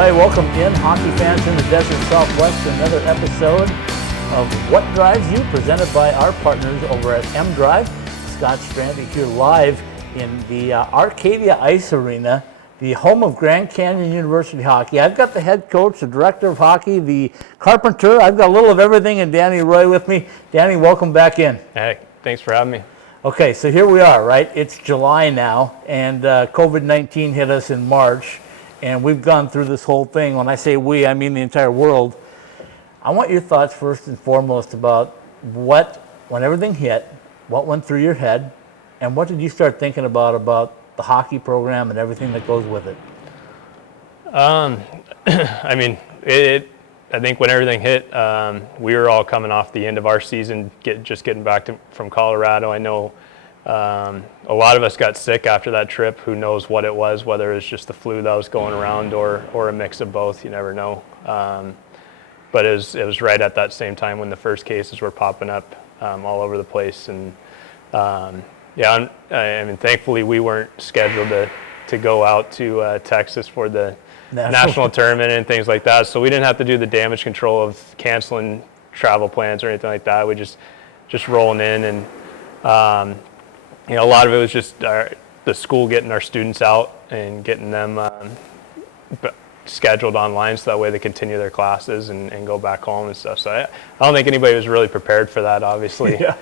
right, welcome in, hockey fans in the Desert Southwest, to another episode of What Drives You, presented by our partners over at Mdrive. Scott Strandy here live in the Arcadia Ice Arena, the home of Grand Canyon University Hockey. I've got the head coach, the director of hockey, the carpenter. I've got a little of everything, and Danny Roy with me. Danny, welcome back in. Hey, thanks for having me. Okay, so here we are, right? It's July now, and COVID-19 hit us in March, and we've gone through this whole thing. When I say we, I mean the entire world. I want your thoughts first and foremost about when everything hit, what went through your head, and what did you start thinking about the hockey program and everything that goes with it? I mean, I think when everything hit, we were all coming off the end of our season, just getting back from Colorado. I know a lot of us got sick after that trip. Who knows what it was, whether it was just the flu that was going around or a mix of both. You never know. But it was right at that same time when the first cases were popping up all over the place. And I mean, thankfully we weren't scheduled to go out to Texas for the national tournament and things like that, so we didn't have to do the damage control of canceling travel plans or anything like that. We just rolling in, and a lot of it was just the school getting our students out and getting them scheduled online, so that way they continue their classes and go back home and stuff. So I don't think anybody was really prepared for that, obviously. Yeah.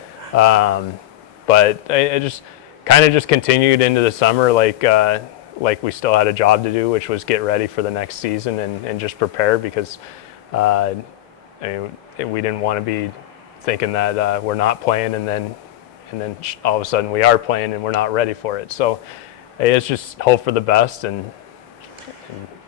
But I just kind of continued into the summer, like we still had a job to do, which was get ready for the next season and just prepare, because I mean, we didn't want to be thinking that we're not playing and then all of a sudden we are playing and we're not ready for it. So it's just hope for the best and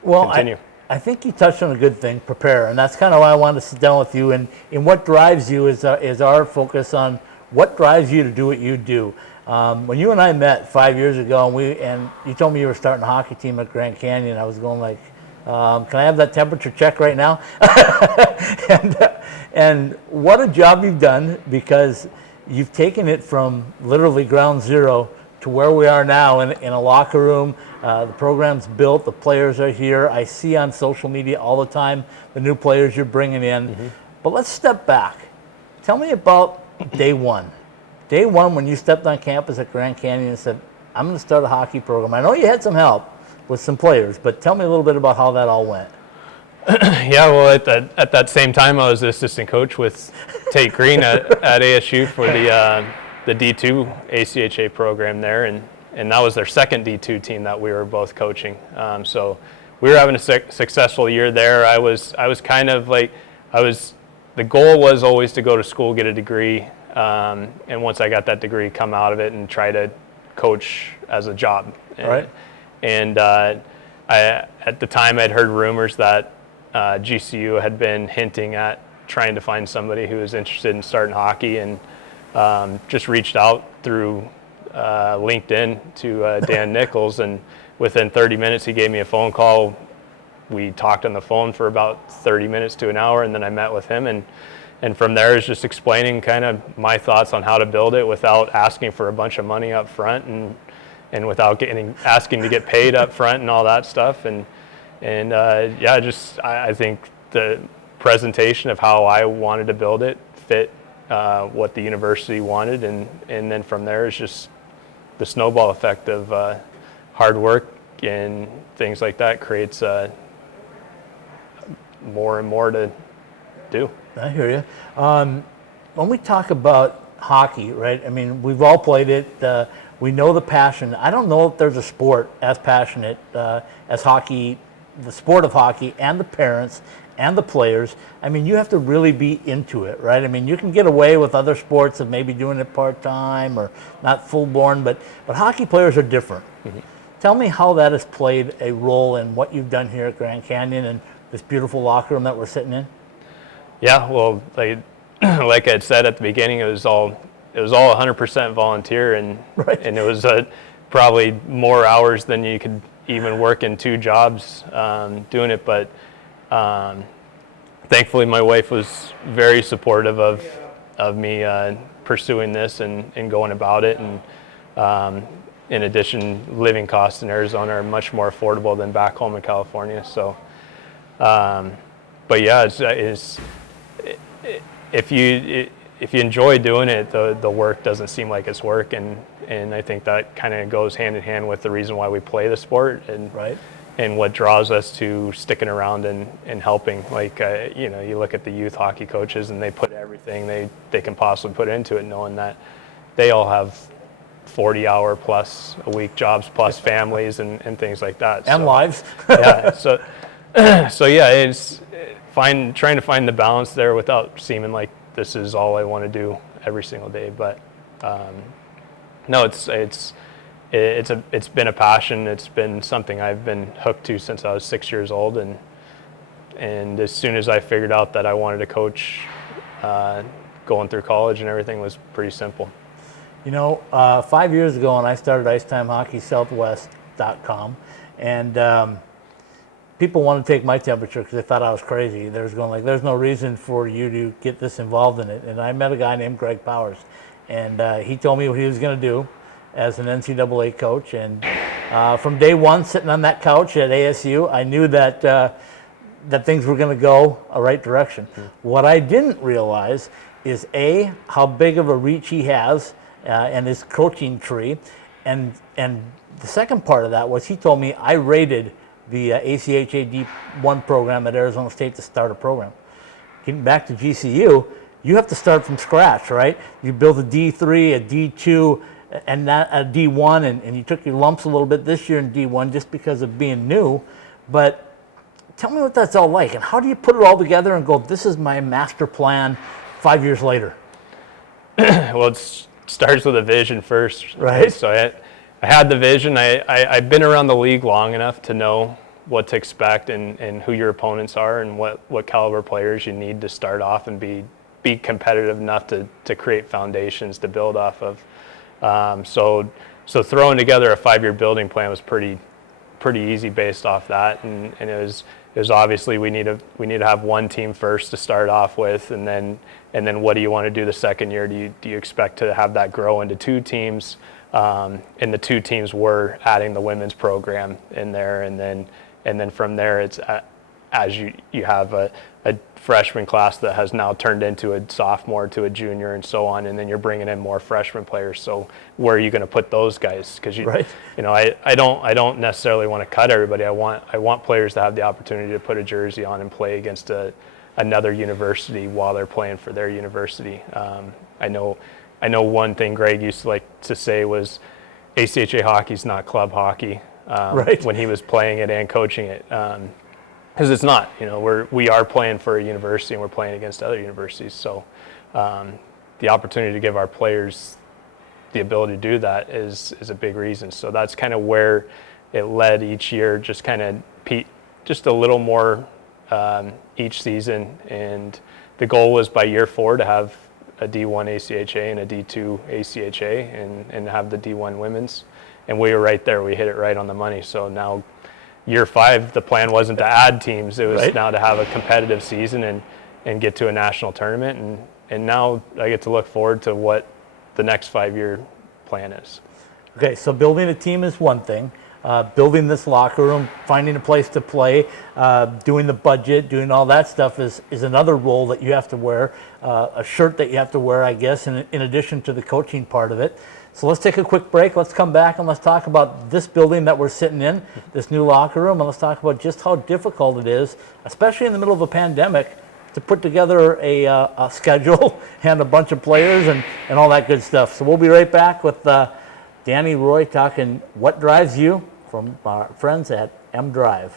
continue. I think you touched on a good thing, prepare, and that's kind of why I wanted to sit down with you. And what drives you is our focus on what drives you to do what you do. When you and I met 5 years ago, and you told me you were starting a hockey team at Grand Canyon, I was going like, can I have that temperature check right now? and what a job you've done, because you've taken it from literally ground zero to where we are now in a locker room. The program's built, the players are here. I see on social media all the time the new players you're bringing in. Mm-hmm. But let's step back. Tell me about day one. Day one, when you stepped on campus at Grand Canyon and said, I'm going to start a hockey program. I know you had some help with some players, but tell me a little bit about how that all went. Yeah, well, at that same time, I was the assistant coach with Tate Green at ASU for the D2 ACHA program there, and that was their second D2 team that we were both coaching. So we were having a successful year there. I was kind of like, the goal was always to go to school, get a degree, and once I got that degree, come out of it and try to coach as a job. Right. And at the time, I'd heard rumors that GCU had been hinting at trying to find somebody who was interested in starting hockey, and just reached out through LinkedIn to Dan Nichols, and within 30 minutes, he gave me a phone call. We talked on the phone for about 30 minutes to an hour, and then I met with him, and from there is just explaining kind of my thoughts on how to build it without asking for a bunch of money up front and without asking to get paid up front and all that stuff. I think the presentation of how I wanted to build it fit what the university wanted, and then from there is just the snowball effect of hard work and things like that creates more and more to do. I hear you. When we talk about hockey, right? I mean, we've all played it. We know the passion. I don't know if there's a sport as passionate as hockey, the sport of hockey, and the parents and the players. I mean, you have to really be into it, right? I mean, you can get away with other sports of maybe doing it part-time or not full-born, but hockey players are different. Mm-hmm. Tell me how that has played a role in what you've done here at Grand Canyon and this beautiful locker room that we're sitting in. Yeah, well, like I said at the beginning, it was all 100% volunteer, and right. And it was probably more hours than you could even work in two jobs doing it. But thankfully, my wife was very supportive of me pursuing this and going about it. And in addition, living costs in Arizona are much more affordable than back home in California. So But yeah, if you enjoy doing it, the work doesn't seem like it's work, and I think that kind of goes hand in hand with the reason why we play the sport, and Right. and what draws us to sticking around and helping. Like you look at the youth hockey coaches, and they put everything they can possibly put into it, knowing that they all have 40-hour plus a week jobs, plus families and things like that. And lives. Yeah. So yeah, it's trying to find the balance there without seeming like this is all I want to do every single day. But no, it's been a passion. It's been something I've been hooked to since I was 6 years old, and as soon as I figured out that I wanted to coach, going through college and everything was pretty simple. 5 years ago when I started IcetimeHockeySouthwest.com, and people wanted to take my temperature because they thought I was crazy. They was going like, there's no reason for you to get this involved in it. And I met a guy named Greg Powers, and he told me what he was going to do as an NCAA coach. And from day one, sitting on that couch at ASU, I knew that that things were going to go a right direction. Mm-hmm. What I didn't realize is how big of a reach he has and his coaching tree, and the second part of that was he told me I rated the ACHA D1 program at Arizona State to start a program. Getting back to GCU, you have to start from scratch, right? You build a D3, a D2, and not a D1, and you took your lumps a little bit this year in D1 just because of being new. But tell me what that's all like, and how do you put it all together and go, this is my master plan 5 years later? Well, it starts with a vision first. Right. So I had the vision. I've been around the league long enough to know what to expect and who your opponents are and what caliber players you need to start off and be competitive enough to create foundations to build off of. So throwing together a 5-year building plan was pretty easy based off that, and it was obviously we need to have one team first to start off with, and then what do you want to do the second year? Do you expect to have that grow into 2 teams? And the 2 teams were adding the women's program in there, and then from there it's as you have a freshman class that has now turned into a sophomore to a junior and so on, and then you're bringing in more freshman players. So where are you going to put those guys? Because right. I don't necessarily want to cut everybody. I want players to have the opportunity to put a jersey on and play against another university while they're playing for their university. I know one thing Greg used to like to say was ACHA hockey's not club hockey. Right. When he was playing it and coaching it. Because it's not, we are playing for a university and we're playing against other universities. So the opportunity to give our players the ability to do that is a big reason. So that's kind of where it led each year, just kind of just a little more each season. And the goal was by year 4 to have a D1 ACHA and a D2 ACHA and have the D1 women's. And we were right there. We hit it right on the money. So now year 5, the plan wasn't to add teams. It was right. Now to have a competitive season and get to a national tournament. And now I get to look forward to what the next 5-year plan is. Okay, so building a team is one thing. Building this locker room, finding a place to play, doing the budget, doing all that stuff is another role that you have to wear, a shirt that you have to wear, I guess, in addition to the coaching part of it. So let's take a quick break. Let's come back and let's talk about this building that we're sitting in, this new locker room, and let's talk about just how difficult it is, especially in the middle of a pandemic, to put together a schedule and a bunch of players and all that good stuff. So we'll be right back with Danny Roy talking what drives you from our friends at Mdrive.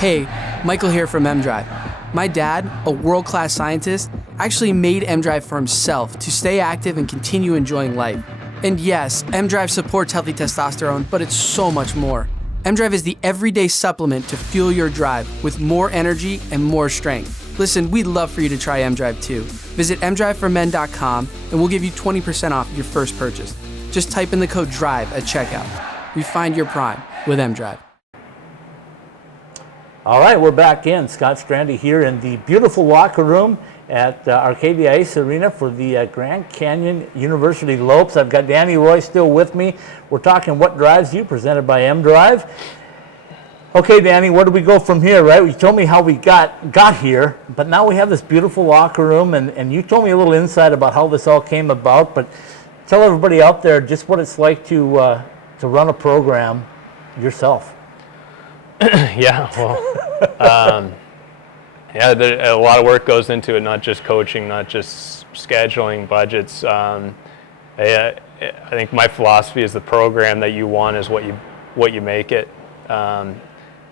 Hey, Michael here from Mdrive. My dad, a world-class scientist, actually made Mdrive for himself to stay active and continue enjoying life. And yes, Mdrive supports healthy testosterone, but it's so much more. Mdrive is the everyday supplement to fuel your drive with more energy and more strength. Listen, we'd love for you to try Mdrive too. Visit mdriveformen.com and we'll give you 20% off your first purchase. Just type in the code DRIVE at checkout. Refine your prime with Mdrive. All right, we're back in. Scott Strandy here in the beautiful locker room at Arcadia Ice Arena for the Grand Canyon University Lopes. I've got Danny Roy still with me. We're talking What Drives You, presented by Mdrive. Okay, Danny, where do we go from here, right? You told me how we got here, but now we have this beautiful locker room, and you told me a little insight about how this all came about, but tell everybody out there just what it's like to run a program yourself. Yeah, well, a lot of work goes into it, not just coaching, not just scheduling, budgets. I think my philosophy is the program that you want is what you make it.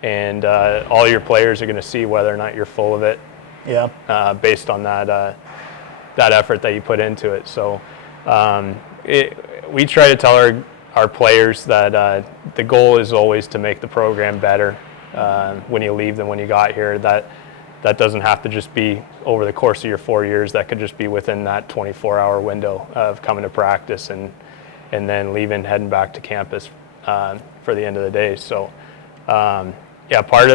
And all your players are going to see whether or not you're full of it. Yeah. Based on that effort that you put into it. So we try to tell our players that the goal is always to make the program better when you leave than when you got here. That doesn't have to just be over the course of your 4 years. That could just be within that 24-hour window of coming to practice and then leaving, heading back to campus for the end of the day. So. Part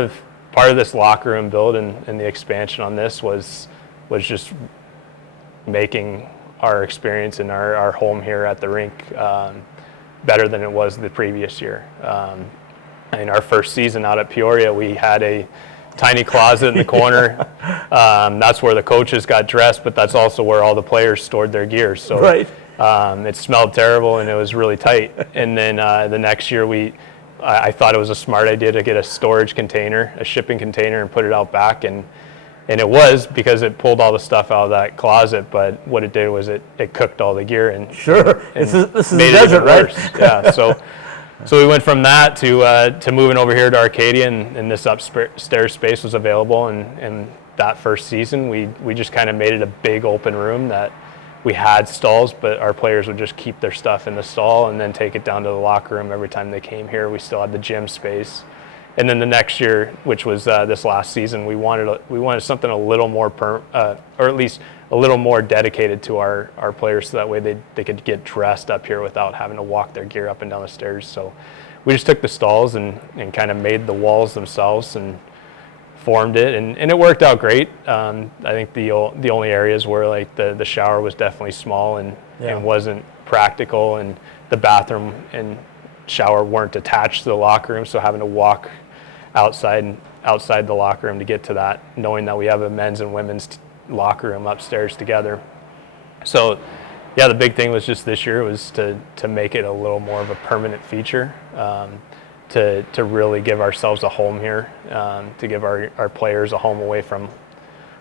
of this locker room build and the expansion on this was just making our experience and our home here at the rink better than it was the previous year. In our first season out at Peoria, we had a tiny closet in the corner. That's where the coaches got dressed, but that's also where all the players stored their gear. So right. It smelled terrible and it was really tight. And then the next year I thought it was a smart idea to get a storage container, a shipping container, and put it out back. And it was because it pulled all the stuff out of that closet. But what it did was it cooked all the gear and sure, and this is made a desert, it right? Yeah. So we went from that to moving over here to Arcadia, and this upstairs space was available. And that first season, we just kind of made it a big open room that. We had stalls, but our players would just keep their stuff in the stall and then take it down to the locker room every time they came here. We still had the gym space. And then the next year, which was this last season, we wanted something a little more or at least a little more dedicated to our players, so that way they could get dressed up here without having to walk their gear up and down the stairs. So we just took the stalls and kind of made the walls themselves and formed it, and it worked out great. I think the only areas where like the shower was definitely small and wasn't practical, and the bathroom and shower weren't attached to the locker room, so having to walk outside the locker room to get to that, knowing that we have a men's and women's locker room upstairs together. So the big thing was just this year was to make it a little more of a permanent feature. To really give ourselves a home here, to give our players a home away from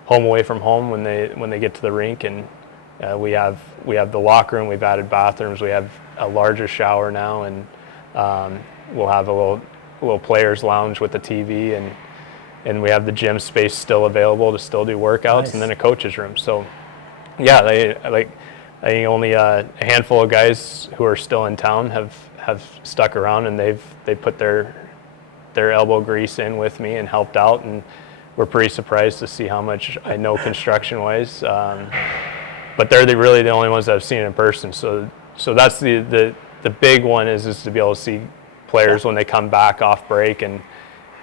home when they get to the rink, and we have the locker room. We've added bathrooms. We have a larger shower now, and we'll have a little players lounge with a TV, and we have the gym space still available to still do workouts, Nice. and then a coach's room. So I think only a handful of guys who are still in town have stuck around, and they put their elbow grease in with me and helped out, and we're pretty surprised to see how much I know construction wise. But they're really the only ones that I've seen in person. So that's the big one is to be able to see players when they come back off break and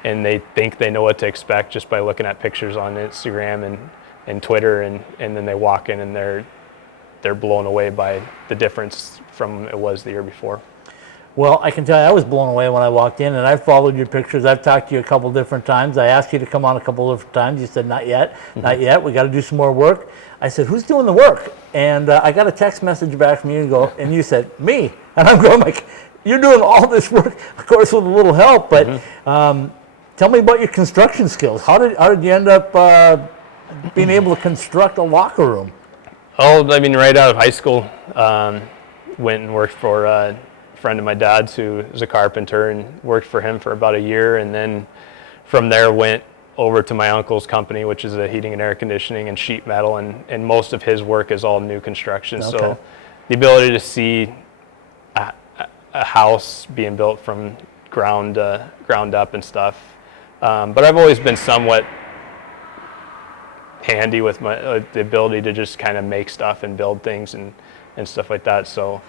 they think they know what to expect just by looking at pictures on Instagram and Twitter, and then they walk in and they're blown away by the difference from it was the year before. Well, I can tell you I was blown away when I walked in, and I've followed your pictures. I've talked to you a couple different times. I asked you to come on a couple different times. You said, not yet, not yet. We got to do some more work. I said, who's doing the work? And I got a text message back from you, and you said, me. And I'm going like, you're doing all this work, of course, with a little help. But tell me about your construction skills. How did you end up being able to construct a locker room? Oh, I mean, right out of high school, went and worked for a friend of my dad's who is a carpenter, and worked for him for about a year, and then from there went over to my uncle's company, which is a heating and air conditioning and sheet metal, and most of his work is all new construction. Okay. So the ability to see a house being built from ground up and stuff. But I've always been somewhat handy with the ability to just kind of make stuff and build things and stuff like that. So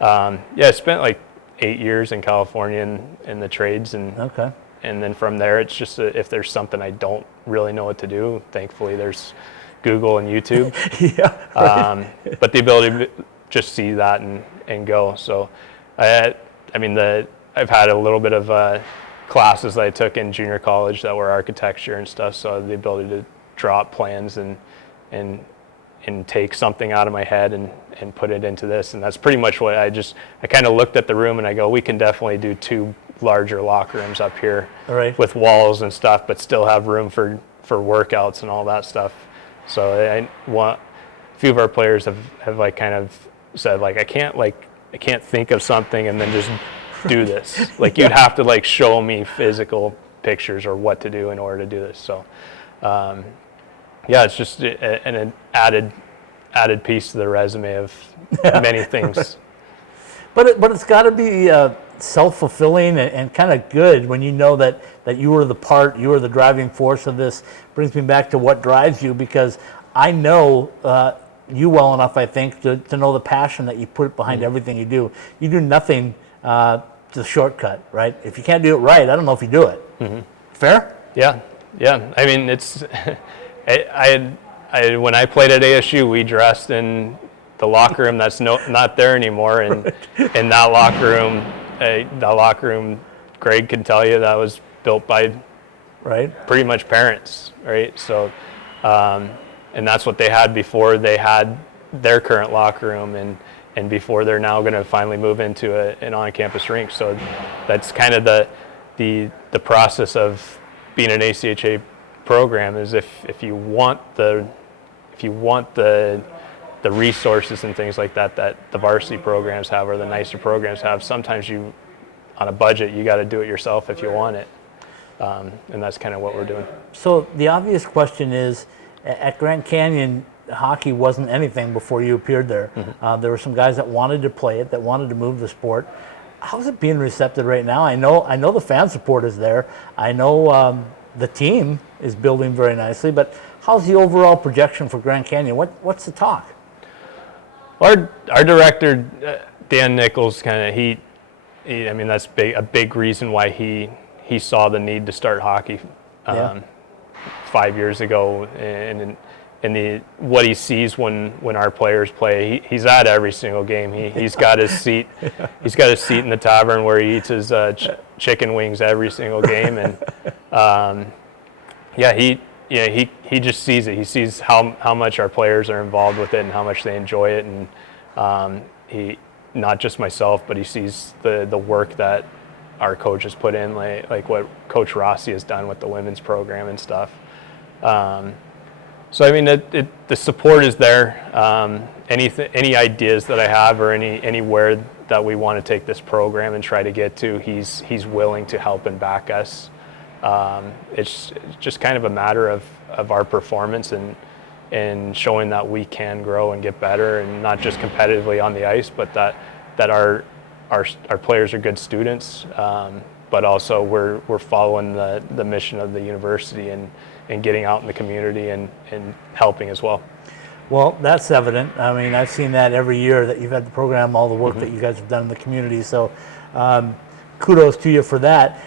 I spent like 8 years in California in the trades, and Okay. and then from there it's just if there's something I don't really know what to do, thankfully there's Google and YouTube. Yeah. Right. But the ability to just see that and go. So I've had a little bit of classes that I took in junior college that were architecture and stuff, so I had the ability to draw up plans and take something out of my head and put it into this. And that's pretty much what I kind of looked at the room and I go, we can definitely do 2 larger locker rooms up here with walls and stuff, but still have room for workouts and all that stuff. So a few of our players have like kind of said, like, I can't think of something and then just do this. Like, you'd have to like show me physical pictures or what to do in order to do this. So yeah, it's just an added piece to the resume of many things. But it's got to be self-fulfilling and kind of good when you know that you were the driving force of this. Brings me back to what drives you, because I know you well enough, I think, to know the passion that you put behind everything you do. You do nothing to shortcut, right? If you can't do it right, I don't know if you do it. Fair? Yeah. I mean, it's when I played at ASU, we dressed in the locker room that's not there anymore, and in that locker room, Greg can tell you that was built by pretty much parents, right? So, and that's what they had before they had their current locker room, and before they're now going to finally move into an on-campus rink. So that's kind of the process of being an ACHA program, is if you want the resources and things like that the varsity programs have, or the nicer programs have, sometimes on a budget you got to do it yourself if you want it, and that's kind of what we're doing. So the obvious question is, at Grand Canyon, hockey wasn't anything before you appeared there. There were some guys that wanted to play it, that wanted to move the sport. How's it being receptive right now? I know the fan support is there. I know the team is building very nicely, but how's the overall projection for Grand Canyon? What's the talk? Our director, Dan Nichols, kind of he I mean, that's a big reason why he saw the need to start hockey 5 years ago, and what he sees when our players play. He's at every single game. He's got his seat. He's got his seat in the tavern where he eats his chicken wings every single game, and he just sees it. He sees how much our players are involved with it and how much they enjoy it, and he, not just myself, but he sees the work that our coaches put in, like what Coach Rossi has done with the women's program and stuff. So I mean, the support is there. Any ideas that I have, or anywhere that we want to take this program and try to get to, he's willing to help and back us. It's just kind of a matter of our performance and showing that we can grow and get better, and not just competitively on the ice, but that our players are good students, but also we're following the mission of the university and getting out in the community and helping as well. Well, that's evident. I mean, I've seen that every year that you've had the program, all the work that you guys have done in the community. So kudos to you for that.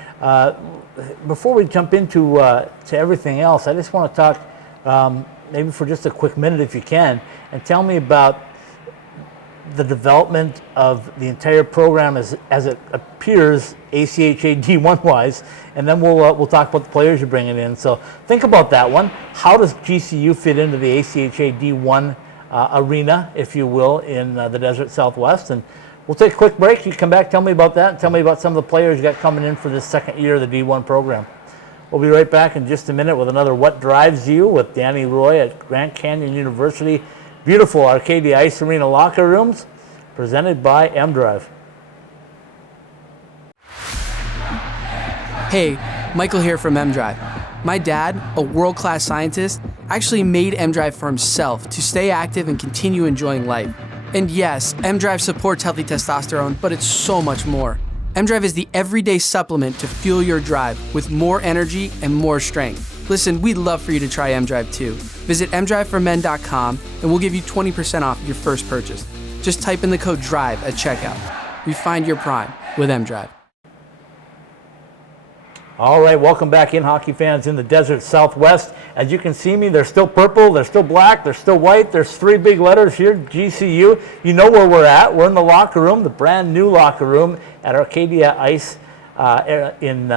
Before we jump into to everything else, I just want to talk maybe for just a quick minute, if you can, and tell me about the development of the entire program as it appears ACHA D1 wise, and then we'll talk about the players you're bringing in. So think about that one. How does GCU fit into the ACHA D1 arena, if you will, in the Desert Southwest? And we'll take a quick break. You come back, tell me about that, and tell me about some of the players you got coming in for this second year of the D1 program. We'll be right back in just a minute with another What Drives You with Danny Roy at Grand Canyon University. Beautiful Arcadia Ice Arena locker rooms, presented by Mdrive. Hey, Michael here from Mdrive. My dad, a world-class scientist, actually made Mdrive for himself to stay active and continue enjoying life. And yes, Mdrive supports healthy testosterone, but it's so much more. Mdrive is the everyday supplement to fuel your drive with more energy and more strength. Listen, we'd love for you to try Mdrive too. Visit mdriveformen.com and we'll give you 20% off your first purchase. Just type in the code DRIVE at checkout. Refine your prime with Mdrive. All right, welcome back in, hockey fans in the Desert Southwest. As you can see me, they're still purple, they're still black, they're still white. There's 3 big letters here, GCU. You know where we're at. We're in the locker room, the brand new locker room at Arcadia Ice in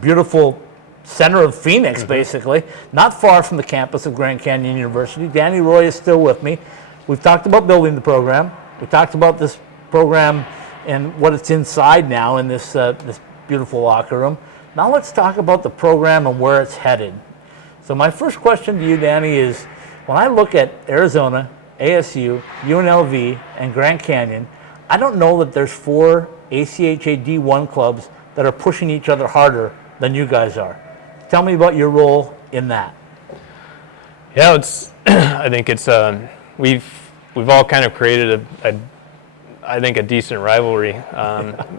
beautiful center of Phoenix, basically, not far from the campus of Grand Canyon University. Danny Roy is still with me. We've talked about building the program. We talked about this program and what it's inside now in this this beautiful locker room. Now let's talk about the program and where it's headed. So my first question to you, Danny, is when I look at Arizona, ASU, UNLV, and Grand Canyon, I don't know that there's 4 ACHA D1 clubs that are pushing each other harder than you guys are. Tell me about your role in that. Yeah, it's. I think it's. We've all kind of created a decent rivalry.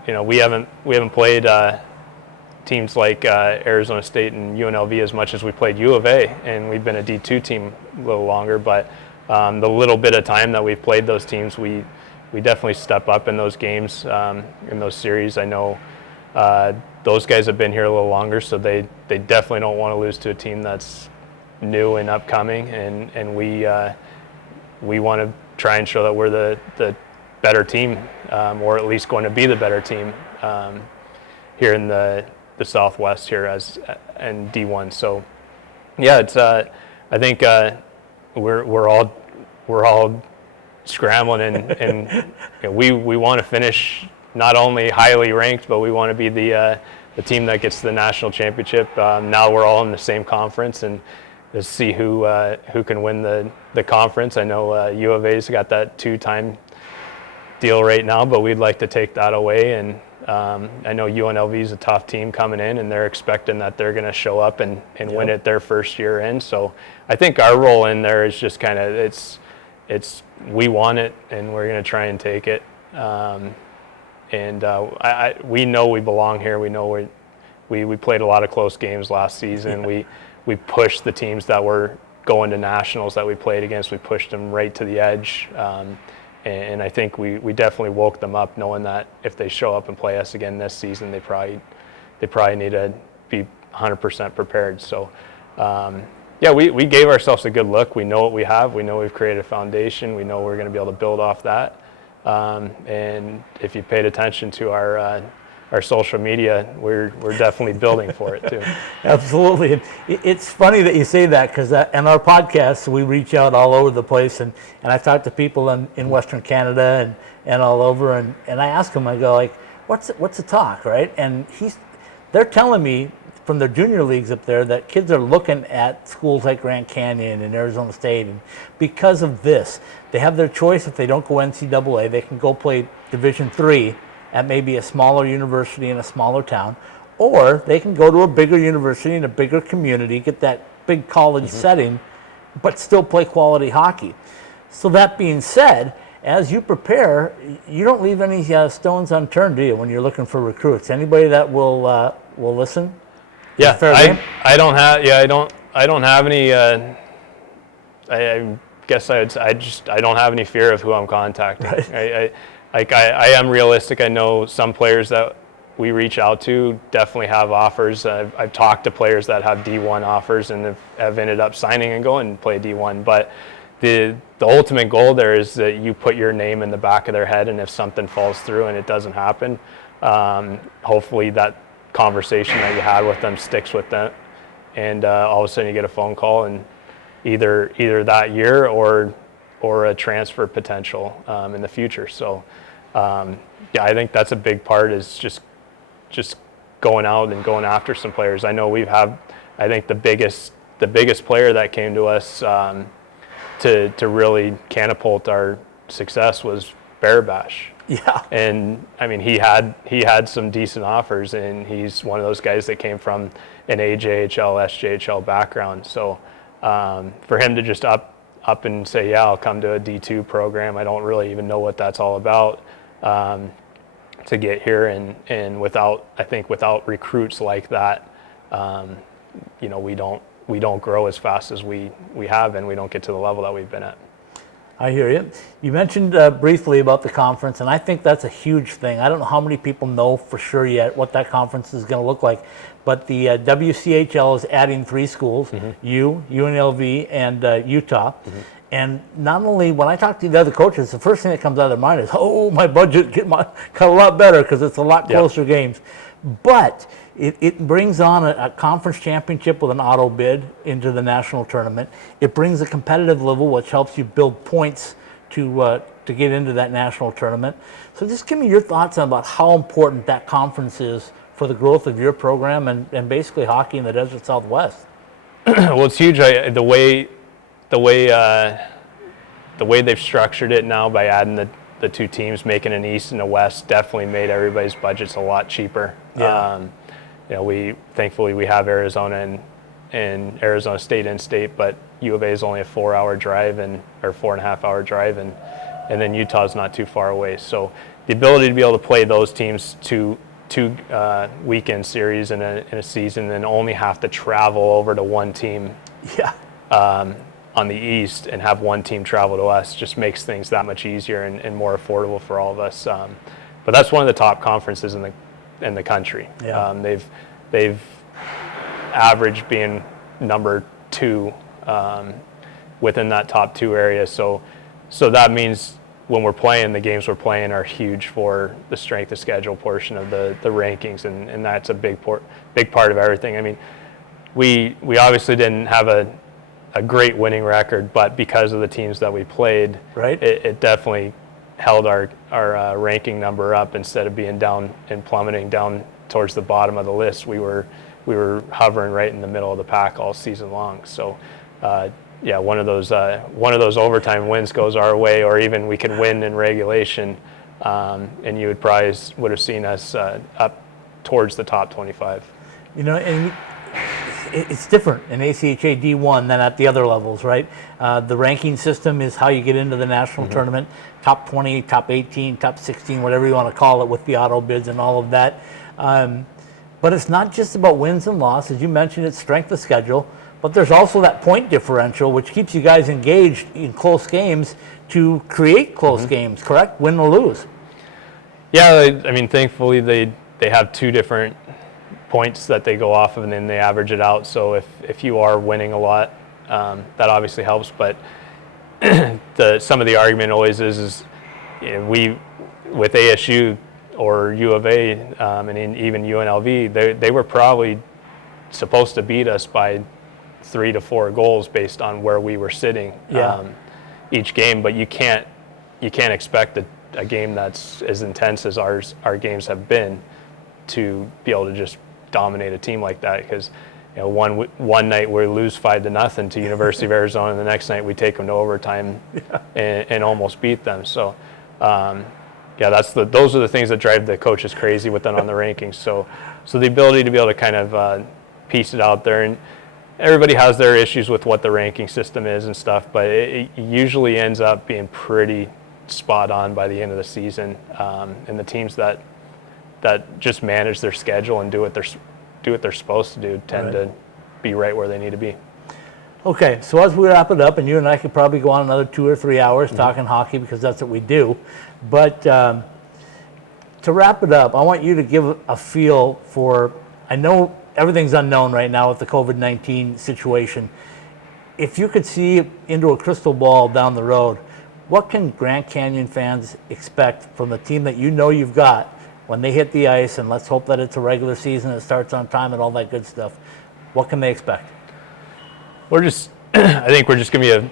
We haven't played teams like Arizona State and UNLV as much as we played U of A, and we've been a D2 team a little longer. But the little bit of time that we've played those teams, we definitely step up in those games, in those series. I know those guys have been here a little longer, so they definitely don't want to lose to a team that's new and upcoming, and we want to try and show that we're the better team, or at least going to be the better team here in the Southwest here and D1. So yeah, it's I think we're all scrambling and we want to finish not only highly ranked, but we want to be the team that gets the national championship. Now we're all in the same conference, and to see who can win the conference. I know U of A's got that 2-time deal right now, but we'd like to take that away. And I know UNLV is a tough team coming in, and they're expecting that they're going to show up and win it their first year in. So I think our role in there is just kind of it's we want it, and we're going to try and take it. We know we belong here. We know we played a lot of close games last season. We pushed the teams that were going to nationals that we played against. We pushed them right to the edge, and I think we definitely woke them up, knowing that if they show up and play us again this season, they probably need to be 100% prepared. So we gave ourselves a good look. We know what we have. We know we've created a foundation. We know we're going to be able to build off that. And if you paid attention to our social media, we're definitely building for it too. Absolutely. And it's funny that you say that, because in our podcast, we reach out all over the place, and I talk to people in Western Canada and all over, and I ask them, I go like, what's the talk, right? And they're telling me from their junior leagues up there that kids are looking at schools like Grand Canyon and Arizona State, and because of this, they have their choice. If they don't go NCAA, they can go play Division III at maybe a smaller university in a smaller town, or they can go to a bigger university in a bigger community, get that big college setting, but still play quality hockey. So that being said, as you prepare, you don't leave any stones unturned, do you, when you're looking for recruits? Anybody that will listen? Yeah, I don't have any. I guess I don't have any fear of who I'm contacting. Right. I am realistic. I know some players that we reach out to definitely have offers. I've talked to players that have D1 offers and have ended up signing and going and play D1. But the ultimate goal there is that you put your name in the back of their head, and if something falls through and it doesn't happen, hopefully that conversation that you had with them sticks with them, and all of a sudden you get a phone call, and either that year or a transfer potential in the future. So I think that's a big part, is just going out and going after some players. I know I think the biggest player that came to us to really catapult our success was Barabash. Yeah. And I mean, he had some decent offers, and he's one of those guys that came from an AJHL, SJHL background. So for him to just up and say, yeah, I'll come to a D2 program, I don't really even know what that's all about, to get here, and without recruits like that, we don't grow as fast as we have, and we don't get to the level that we've been at. I hear you. You mentioned briefly about the conference, and I think that's a huge thing. I don't know how many people know for sure yet what that conference is going to look like, but the WCHL is adding 3 schools, UNLV, and Utah. And not only, when I talk to the other coaches, the first thing that comes out of their mind is, oh, my budget got a lot better because it's a lot closer games. But It brings on a conference championship with an auto bid into the national tournament. It brings a competitive level, which helps you build points to get into that national tournament. So just give me your thoughts on about how important that conference is for the growth of your program and basically hockey in the Desert Southwest. Well, it's huge. The way they've structured it now by adding the two teams, making an East and a West, definitely made everybody's budgets a lot cheaper. Yeah. Thankfully we have Arizona and Arizona State in-state, but U of A is only a 4-hour drive or 4.5-hour drive, and then Utah's not too far away. So the ability to be able to play those teams two weekend series in a season, and only have to travel over to one team. Yeah. On the East and have one team travel to us just makes things that much easier and more affordable for all of us. But that's one of the top conferences in the country. Yeah. They've averaged being number 2 within that top 2 area. So that means when we're playing, the games we're playing are huge for the strength of schedule portion of the rankings, and that's a big part of everything. I mean, we obviously didn't have a great winning record, but because of the teams that we played, right, it definitely held our ranking number up. Instead of being down and plummeting down towards the bottom of the list, we were hovering right in the middle of the pack all season long. So one of those overtime wins goes our way, or even we could win in regulation, and you would have seen us up towards the top 25. And it's different in ACHA D1 than at the other levels, right? The ranking system is how you get into the national tournament, top 20, top 18, top 16, whatever you want to call it, with the auto bids and all of that. But it's not just about wins and losses. You mentioned it's strength of schedule, but there's also that point differential, which keeps you guys engaged in close games to create close games, correct? Win or lose. Yeah, I mean, thankfully they have 2 different points that they go off of, and then they average it out. So if you are winning a lot, that obviously helps. But some of the argument always is we, with ASU or U of A, and even UNLV, they were probably supposed to beat us by 3 to 4 goals based on where we were sitting each game. But you can't expect a game that's as intense as our games have been to be able to just dominate a team like that, because one night we lose 5-0 to University of Arizona, and the next night we take them to overtime and almost beat them. So those are the things that drive the coaches crazy with them on the rankings. So the ability to be able to kind of piece it out there, and everybody has their issues with what the ranking system is and stuff, but it usually ends up being pretty spot on by the end of the season, and the teams that just manage their schedule and do what they're supposed to do tend to be right where they need to be. Okay, so as we wrap it up, and you and I could probably go on another 2 or 3 hours talking hockey, because that's what we do, but to wrap it up, I want you to give a feel for, I know everything's unknown right now with the COVID-19 situation. If you could see into a crystal ball down the road, what can Grand Canyon fans expect from the team that you've got when they hit the ice, and let's hope that it's a regular season, it starts on time and all that good stuff? What can they expect? I think we're just going to be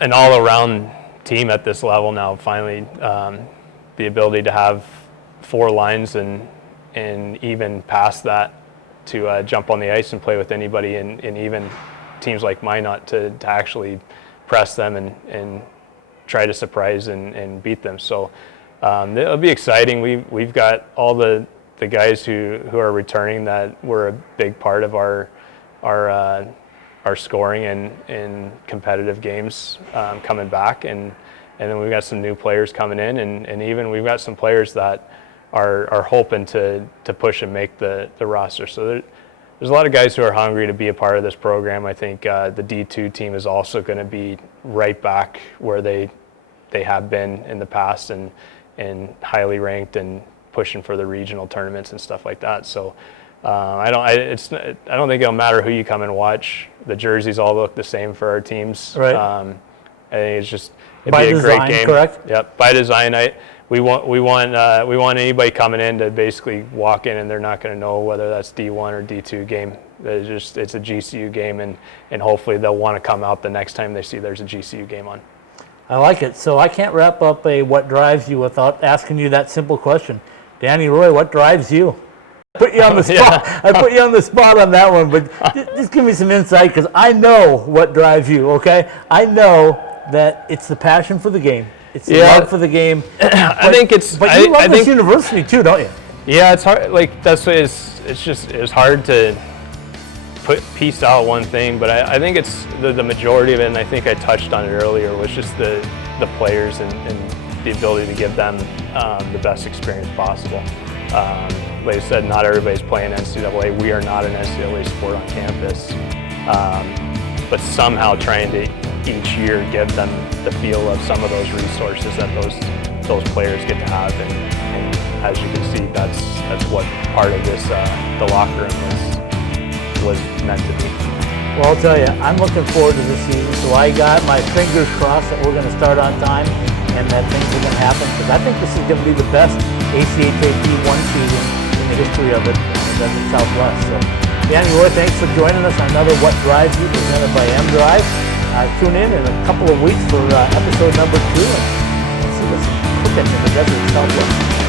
an all-around team at this level now, finally. The ability to have 4 lines and even past that to jump on the ice and play with anybody, and even teams like Minot to actually press them and try to surprise and beat them. So it'll be exciting. We've got all the guys who are returning that were a big part of our scoring in competitive games coming back, and then we've got some new players coming in, and even we've got some players that are hoping to push and make the roster. So there's a lot of guys who are hungry to be a part of this program. I think the D2 team is also going to be right back where they have been in the past, and highly ranked and pushing for the regional tournaments and stuff like that. So I don't think it'll matter who you come and watch. The jerseys all look the same for our teams. Right. I think it'd by be a design, great game. Correct? Yep, by design. we want anybody coming in to basically walk in and they're not going to know whether that's D1 or D2 game. It's a GCU game, and hopefully they'll want to come out the next time they see there's a GCU game on. I like it. So I can't wrap up a what drives you without asking you that simple question. Danny Roy, what drives you? I put you on the spot. Yeah. I put you on the spot on that one, but just give me some insight, because I know what drives you, okay? I know that it's the passion for the game. It's the love for the game. I think it's. But you love this university too, don't you? Yeah, it's hard. Like that's what it's hard to piece out one thing, but I think it's the majority of it, and I think I touched on it earlier, was just the players and the ability to give them the best experience possible. Like I said, not everybody's playing NCAA. We are not an NCAA sport on campus, but somehow trying to each year give them the feel of some of those resources that those players get to have, and as you can see, that's what part of this the locker room was meant to be. Well, I'll tell you, I'm looking forward to this season, so I got my fingers crossed that we're going to start on time and that things are going to happen, because I think this is going to be the best ACHA D1 season in the history of it in the Desert Southwest. So, Danny Roy, thanks for joining us on another What Drives You, presented by Mdrive. Tune in a couple of weeks for episode number 2 and see what's cooking in the Desert Southwest.